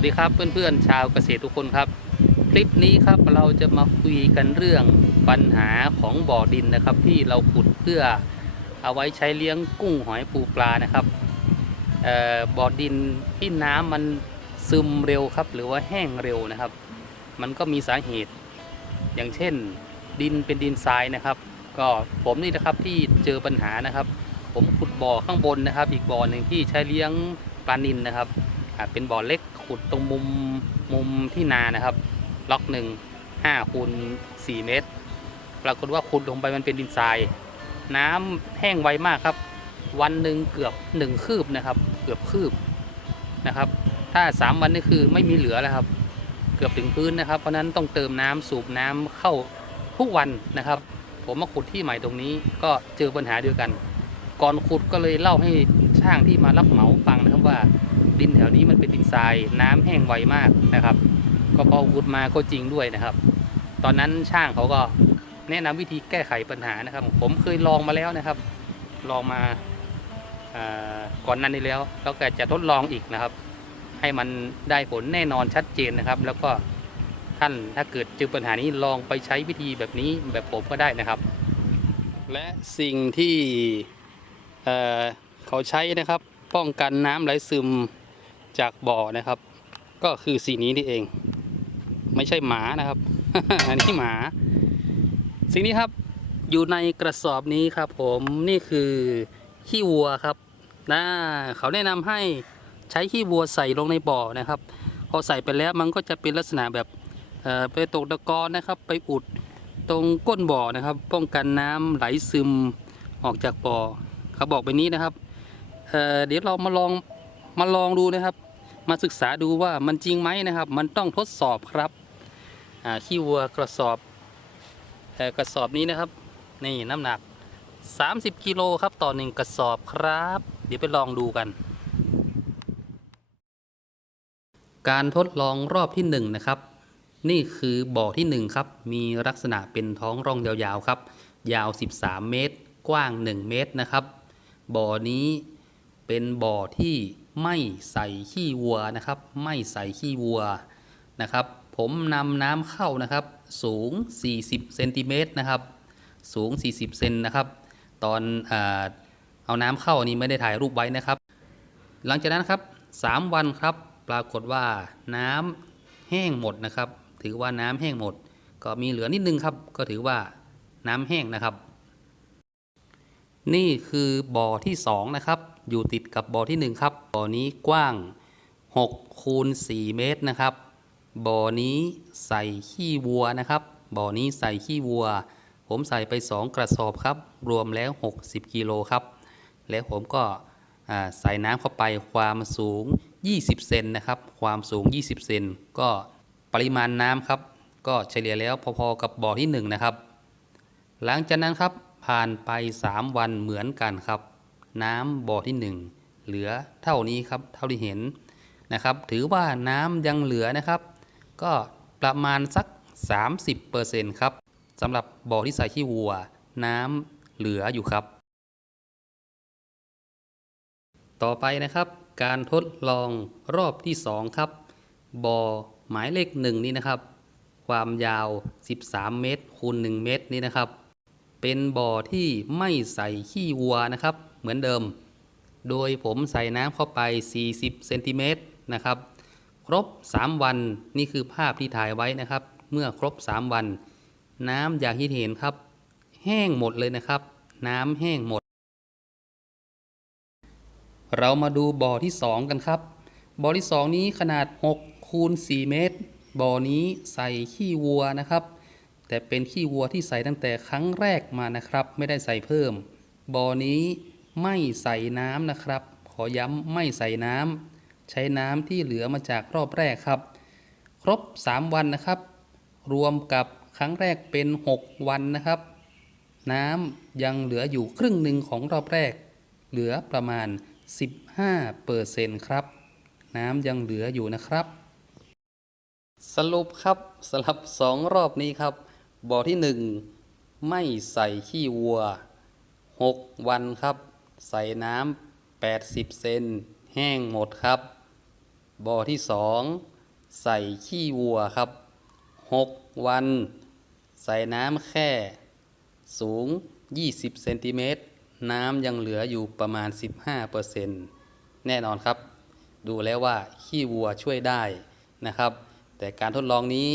สวัสดีครับเพื่อนๆชาวเกษตรทุกคนครับ คลิปนี้ครับเราจะมาคุยกันเรื่องปัญหาของบ่อดินนะครับ ที่เราขุดเพื่อเอาไว้ใช้เลี้ยงกุ้งหอยปูปลานะครับบ่อดินที่น้ำมันซึมเร็วครับ หรือว่าแห้งเร็วนะครับ มันก็มีสาเหตุ อย่างเช่น ดินเป็นดินทรายนะครับ ก็ผมนี่นะครับที่เจอปัญหานะครับ ผมขุดบ่อข้างบนนะครับ อีกบ่อหนึ่งที่ใช้เลี้ยงปลานินนะครับเป็นบ่อเล็ก ขุดตรงมุมมุมที่นานะครับ ล็อกหนึ่งห้าคูณสี่เมตร ปรากฏว่าขุดลงไปมันเป็นดินทราย น้ำแห้งไวมากครับ วันหนึ่งเกือบหนึ่งคืบนะครับ เกือบคืบนะครับ ถ้าสามวันนี่คือไม่มีเหลือแล้วครับ เกือบถึงพื้นนะครับ เพราะฉะนั้นต้องเติมน้ำสูบน้ำเข้าทุกวันนะครับ ผมมาขุดที่ใหม่ตรงนี้ก็เจอปัญหาเดียวกัน ก่อนขุดก็เลยเล่าให้ช่างที่มารับเหมาฟังนะครับว่า ดินแถวนี้มันเป็นดินทรายน้ำแห้งไวมากนะครับ ก็พอขุดมาก็จริงด้วยนะครับ ตอนนั้นช่างเขาก็แนะนำวิธีแก้ไขปัญหานะครับ ผมเคยลองมาแล้วนะครับ ลองมาก่อนนั้นนี้แล้วแล้วก็จะทดลองอีกนะครับ ให้มันได้ผลแน่นอนชัดเจนนะครับ แล้วก็ท่านถ้าเกิดเจอปัญหานี้ลองไปใช้วิธีแบบนี้แบบผมก็ได้นะครับ และสิ่งที่เเขาใช้นะครับ ป้องกันน้ำไหลซึม จากบ่อนะครับ ก็คือสีนี้นี่เอง ไม่ใช่หมานะครับ อันนี้หมา สิ่งนี้ครับอยู่ในกระสอบนี้ครับ ผมนี่คือขี้วัวครับนะเขาแนะนำให้ใช้ขี้วัวใส่ลงในบ่อนะครับ พอใส่ไปแล้วมันก็จะเป็นลักษณะแบบไปตกตะกอนนะครับ ไปอุดตรงก้นบ่อนะครับ ป้องกันน้ำไหลซึมออกจากบ่อเขาบอกแบบนี้นะครับเเดี๋ยวเรามาลองมาลองดูนะครับ มาศึกษาดูว่ามันจริงไหมนะครับ มันต้องทดสอบครับขี้วัวกระสอบกระสอบนี้นะครับ นี่น้ำหนัก 30กิโลครับต่อหนึ่งกระสอบครับ เดี๋ยวไปลองดูกัน การทดลองรอบที่หนึ่งนะครับ นี่คือบ่อที่หนึ่งครับ มีลักษณะเป็นท้องร่องยาวๆครับ ยาว 13 เมตร กว้าง 1 เมตรนะครับ บ่อนี้เป็นบ่อที่ ไม่ใส่ขี้วัวนะครับ ไม่ใส่ขี้วัวนะครับ ผมนำน้ำเข้านะครับ สูง 40เซนติเมตรนะครับ สูง 40เซนนะครับ ตอนอเอาน้ำเข้านี่ไม่ได้ถ่ายรูปไว้นะครับ หลังจากนั้นครับ3วันครับ ปรากฏว่าน้ำแห้งหมดนะครับ ถือว่าน้ำแห้งหมด ก็มีเหลือนิดนึงครับ ก็ถือว่าน้ำแห้งนะครับ นี่คือบ่อที่2นะครับ อยู่ติดกับบ่อที่ 1 ครับ บ่อนี้กว้าง6คูณ4เมตรนะครับ บ่อนี้ใส่ขี้วัวนะครับ บ่อนี้ใส่ขี้วัว ผมใส่ไป 2 กระสอบครับ รวมแล้ว 60 กิโลครับ แล้วผมก็ใส่น้ำเข้าไปความสูง 20 เซนนะครับ ความสูง 20 เซน ก็ปริมาณน้ำครับ ก็เฉลี่ยแล้วพอๆกับบ่อที่ 1 นะครับ หลังจากนั้นครับผ่านไป 3 วันเหมือนกันครับ น้ำบ่อที่ 1 เหลือเท่านี้ครับเท่าที่เห็นนะครับ ถือว่าน้ำยังเหลือนะครับ ก็ประมาณสัก 30%ครับสำหรับบ่อที่ใส่ขี้วัว น้ำเหลืออยู่ครับ ต่อไปนะครับ การทดลองรอบที่ 2 ครับ บ่อหมายเลขหนึ่งนี้นะครับ ความยาว 13 เมตรคูณ1เมตรนี้นะครับ เป็นบ่อที่ไม่ใส่ขี้วัวนะครับ เหมือนเดิม โดยผมใส่น้ำเข้าไป 40เซนติเมตรนะครับ ครบ 3 วันนี่คือภาพที่ถ่ายไว้นะครับ เมื่อครบ 3 วัน น้ำอย่างที่เห็นครับ แห้งหมดเลยนะครับ น้ำแห้งหมด เรามาดูบ่อที่ 2 กันครับ บ่อที่ 2 นี้ขนาด6คูณ4เมตร บ่อนี้ใส่ขี้วัวนะครับแต่เป็นขี้วัวที่ใส่ตั้งแต่ครั้งแรกมานะครับ ไม่ได้ใส่เพิ่ม บ่อนี้ ไม่ใส่น้ำนะครับ ขอย้ำไม่ใส่น้ำใช้น้ำที่เหลือมาจากรอบแรกครับ ครบ 3 วันนะครับ รวมกับครั้งแรกเป็น 6 วันนะครับ น้ำยังเหลืออยู่ครึ่งหนึ่งของรอบแรก เหลือประมาณ 15เปอร์เซ็นต์ครับ น้ำยังเหลืออยู่นะครับ สรุปครับสลับสองรอบนี้ครับบ่อที่หนึ่งไม่ใส่ขี้วัว 6 วันครับ ใส่น้ำ80 เซน แห้งหมดครับ บ่อที่สองใส่ขี้วัวครับ 6 วัน ใส่น้ำแค่ สูง 20 เซนติเมตร น้ำยังเหลืออยู่ประมาณ 15%แน่นอนครับ ดูแล้วว่าขี้วัวช่วยได้นะครับ แต่การทดลองนี้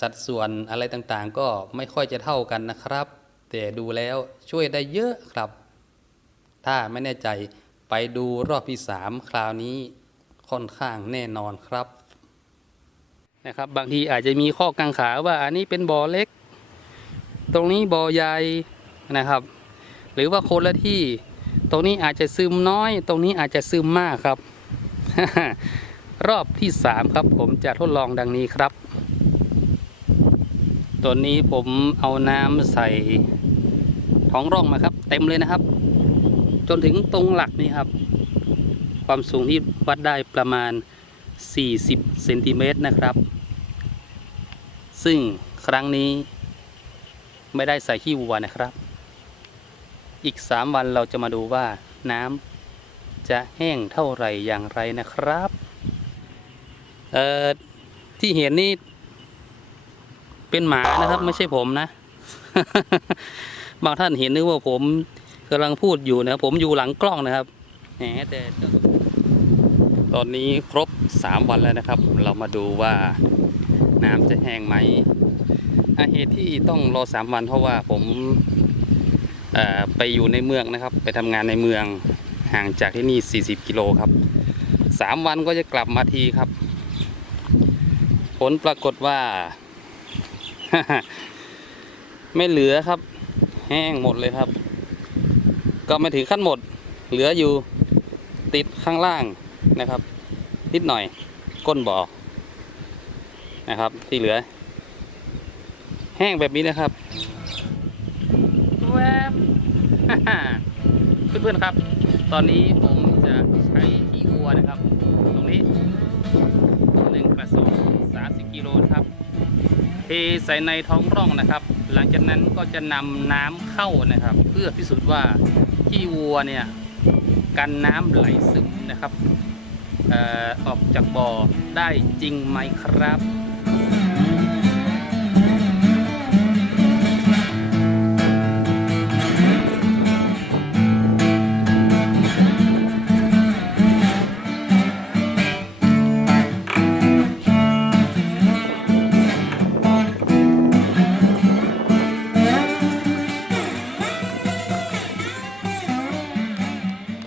สัดส่วนอะไรต่างๆ ก็ไม่ค่อยจะเท่ากันนะครับ แต่ดูแล้วช่วยได้เยอะครับ ถ้าไม่แน่ใจไปดูรอบที่3คราวนี้ค่อนข้างแน่นอนครับนะครับ บางทีอาจจะมีข้อกังขาว่าอันนี้เป็นบ่อเล็ก ตรงนี้บ่อใหญ่นะครับ หรือว่าคนละที่ ตรงนี้อาจจะซึมน้อย ตรงนี้อาจจะซึมมากครับ รอบที่3ครับ ผมจะทดลองดังนี้ครับตัวนี้ผมเอาน้ำใส่ท้องร่องมาครับ เต็มเลยนะครับ จนถึงตรงหลักนี่ครับ ความสูงที่วัดได้ประมาณ 40 เซนติเมตรนะครับ ซึ่งครั้งนี้ไม่ได้ใส่ขี้วัวนะครับ อีก 3 วันเราจะมาดูว่าน้ำจะแห้งเท่าไหร่อย่างไรนะครับเอ่อที่เห็นนี่เป็นหมานะครับ ไม่ใช่ผมนะ บางท่านเห็นนึกว่าผม กำลังพูดอยู่นะครับผมอยู่หลังกล้องนะครับแหมแต่ตอนนี้ครบ 3 วันแล้วนะครับ เรามาดูว่าน้ำจะแห้งไหมเหตุที่ต้องรอ 3 วันเพราะว่าผมไปอยู่ในเมืองนะครับ ไปทำงานในเมืองห่างจากที่นี่ 40 กิโลครับ 3 วันก็จะกลับมาทีครับ ผลปรากฏว่า ไม่เหลือครับ แห้งหมดเลยครับ ก็ไม่ถึงขั้นหมด เหลืออยู่ติดข้างล่างนะครับ นิดหน่อยก้นบ่อนะครับ ที่เหลือ แห้งแบบนี้นะครับแวบเพื่อนๆครับ ตอนนี้ผมจะใช้ขี้วัวนะครับ ตรงนี้หนึ่งกระสอบสามสิบกิโลนะครับเทใส่ในท้องร่องนะครับ หลังจากนั้นก็จะนำน้ำเข้านะครับ เพื่อพิสูจน์ว่า ขี้วัวเนี่ยกันน้ำไหลซึมนะครับเอ่อออกจากบ่อได้จริงไหมครับ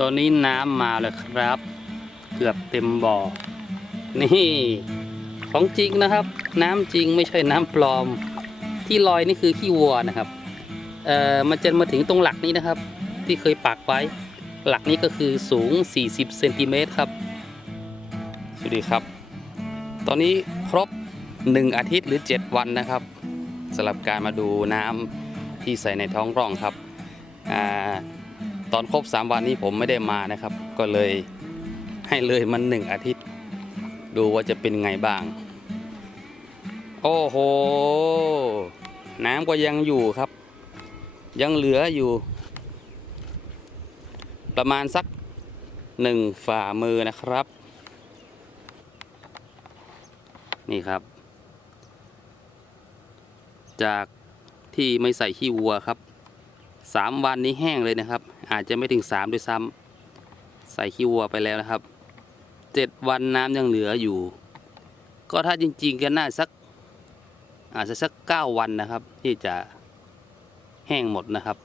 ตอนนี้น้ำมาแล้วครับ เกือบเต็มบ่อ นี่ ของจริงนะครับ น้ำจริงไม่ใช่น้ำปลอม ที่ลอยนี่คือขี้วัวนะครับ เอ่อมันจะมาถึงตรงหลักนี้นะครับ ที่เคยปักไว้ หลักนี้ก็คือสูง 40เซนติเมตรครับดูดีครับ ตอนนี้ครบ 1 อาทิตย์หรือ 7 วันนะครับสำหรับการมาดูน้ำที่ใส่ในท้องร่องครับ อ่า ตอนครบ 3 วันนี้ผมไม่ได้มานะครับ ก็เลยให้เลยมันหนึ่งอาทิตย์ ดูว่าจะเป็นไงบ้าง โอ้โห น้ำก็ยังอยู่ครับ ยังเหลืออยู่ ประมาณสักหนึ่งฝ่ามือนะครับ นี่ครับ จากที่ไม่ใส่ขี้วัวครับ สามวันนี้แห้งเลยนะครับ อาจจะไม่ถึงสามด้วยซ้ำใส่ขี้วัวไปแล้วนะครับเจ็ดวันน้ำยังเหลืออยู่ ก็ถ้าจริงๆก็น่าสัก อาจจะสักเก้าวันนะครับ ที่จะแห้งหมดนะครับ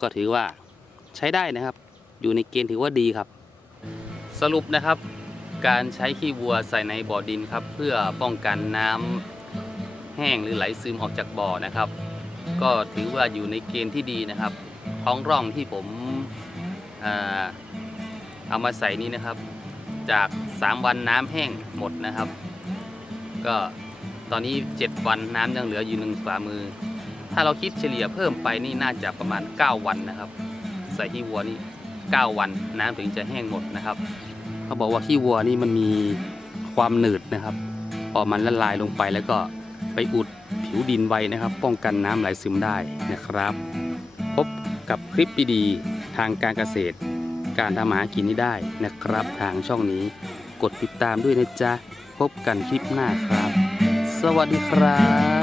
ก็ถือว่าใช้ได้นะครับ อยู่ในเกณฑ์ถือว่าดีครับ สรุปนะครับ การใช้ขี้วัวใส่ในบ่อดินครับ เพื่อป้องกันน้ำแห้งหรือไหลซึมออกจากบ่อนะครับ ก็ถือว่าอยู่ในเกณฑ์ที่ดีนะครับ ท้องร่องที่ผมเอเอามาใส่นี้นะครับ จาก 3 วันน้ำแห้งหมดนะครับ ก็ตอนนี้ 7 วันน้ำยังเหลืออยู่หนึ่งฝ่ามือ ถ้าเราคิดเฉลี่ยเพิ่มไปนี่น่าจะประมาณ 9 วันนะครับ ใส่ขี้วัวนี่ 9 วันน้ำถึงจะแห้งหมดนะครับ เขาบอกว่าขี้วัวนี่มันมีความหนืดนะครับ พอมันละลายลงไปแล้วก็ไปอุด ผิวดินไว้นะครับ ป้องกันน้ำไหลซึมได้นะครับ พบกับคลิปดีๆทางการเกษตร การทำมาหากินนี้ได้นะครับ ทางช่องนี้กดติดตามด้วยนะจ๊ะ พบกันคลิปหน้าครับ สวัสดีครับ